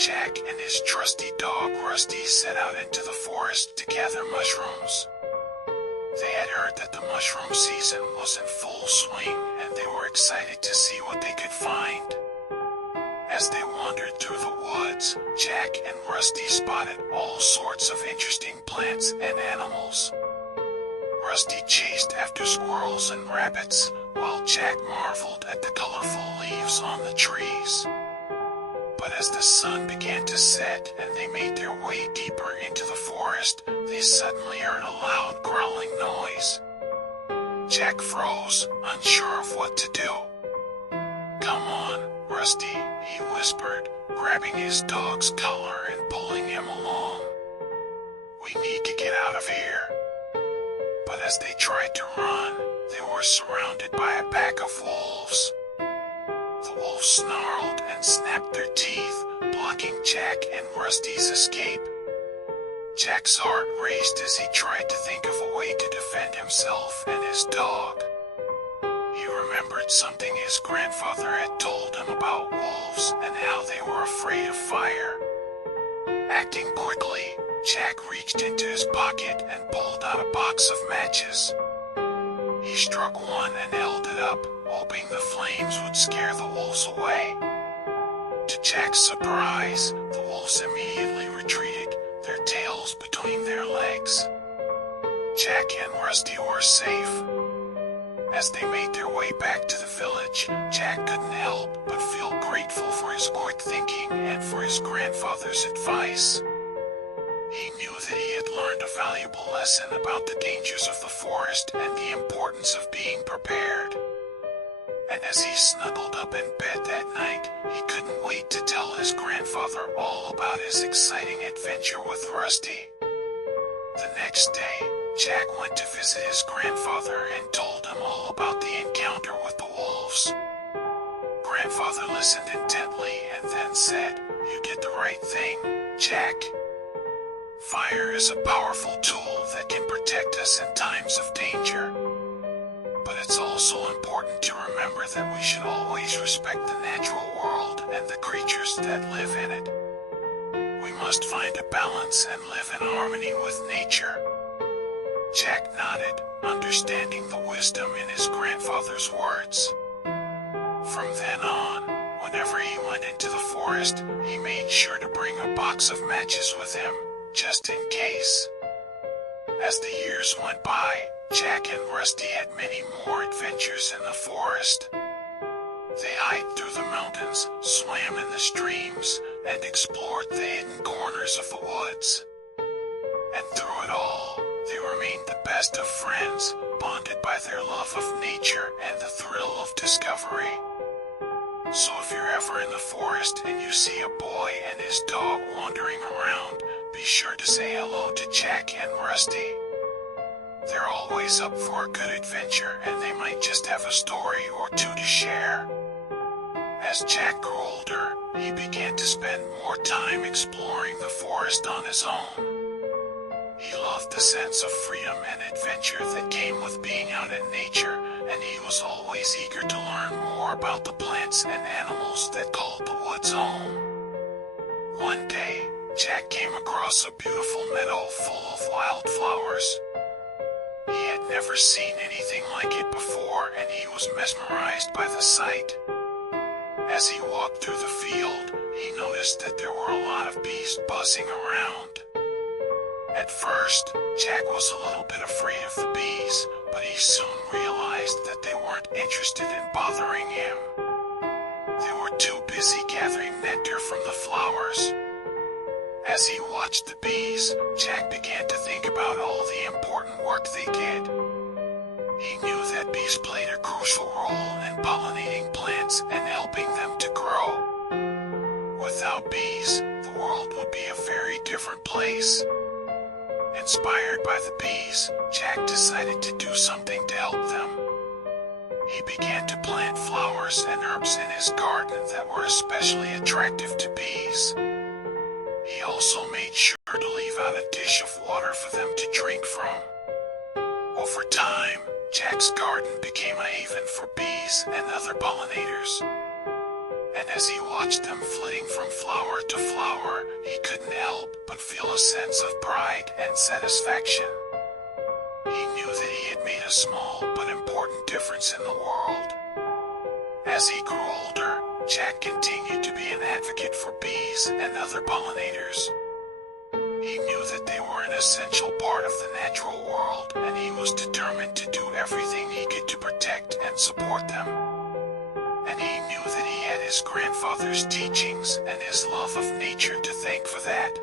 Jack and his trusty dog Rusty set out into the forest to gather mushrooms. They had heard that the mushroom season was in full swing, and they were excited to see what they could find. As they wandered through the woods, Jack and Rusty spotted all sorts of interesting plants and animals. Rusty chased after squirrels and rabbits, while Jack marveled at the colorful leaves on the trees. But as the sun began to set and they made their way deeper into the forest, they suddenly heard a loud growling noise. Jack froze, unsure of what to do. "Come on, Rusty," he whispered, grabbing his dog's collar and pulling him along. "We need to get out of here." But as they tried to run, they were surrounded by a pack of wolves. The wolves snarled and snapped their teeth, blocking Jack and Rusty's escape. Jack's heart raced as he tried to think of a way to defend himself and his dog. He remembered something his grandfather had told him about wolves and how they were afraid of fire. Acting quickly, Jack reached into his pocket and pulled out a box of matches. He struck one and held it up, hoping the flames would scare the wolves away. To Jack's surprise, the wolves immediately retreated, their tails between their legs. Jack and Rusty were safe. As they made their way back to the village, Jack couldn't help but feel grateful for his quick thinking and for his grandfather's advice. He knew that he had learned a valuable lesson about the dangers of the forest and the importance of being prepared. And as he snuggled up in bed that night, he couldn't wait to tell his grandfather all about his exciting adventure with Rusty. The next day, Jack went to visit his grandfather and told him all about the encounter with the wolves. Grandfather listened intently and then said, "You did the right thing, Jack. Fire is a powerful tool that can protect us in times of danger. But it's also important to remember that we should always respect the natural world and the creatures that live in it. We must find a balance and live in harmony with nature." Jack nodded, understanding the wisdom in his grandfather's words. From then on, whenever he went into the forest, he made sure to bring a box of matches with him, just in case. As the years went by, Jack and Rusty had many more adventures in the forest. They hiked through the mountains, swam in the streams, and explored the hidden corners of the woods. And through it all, they remained the best of friends, bonded by their love of nature and the thrill of discovery. So if you're ever in the forest and you see a boy and his dog wandering around, be sure to say hello to Jack and Rusty. They're always up for a good adventure, and they might just have a story or two to share. As Jack grew older, he began to spend more time exploring the forest on his own. He loved the sense of freedom and adventure that came with being out in nature, and he was always eager to learn more about the plants and animals that called the woods home. One day, Jack came across a beautiful meadow full of wildflowers. He had never seen anything like it before, and he was mesmerized by the sight. As he walked through the field, he noticed that there were a lot of bees buzzing around. At first, Jack was a little bit afraid of the bees, but he soon realized that they weren't interested in bothering him. They were too busy gathering nectar from the flowers. As he watched the bees, Jack began to think about all the important work they did. He knew that bees played a crucial role in pollinating plants and helping them to grow. Without bees, the world would be a very different place. Inspired by the bees, Jack decided to do something to help them. He began to plant flowers and herbs in his garden that were especially attractive to bees. He also made sure to leave out a dish of water for them to drink from. Over time, Jack's garden became a haven for bees and other pollinators. and as he watched them flitting from flower to flower, he couldn't help but feel a sense of pride and satisfaction. He knew that he had made a small but important difference in the world. As he grew older, Jack continued to be an advocate for bees and other pollinators. He knew that they were an essential part of the natural world, and he was determined to do everything he could to protect and support them. And he knew that he had his grandfather's teachings and his love of nature to thank for that.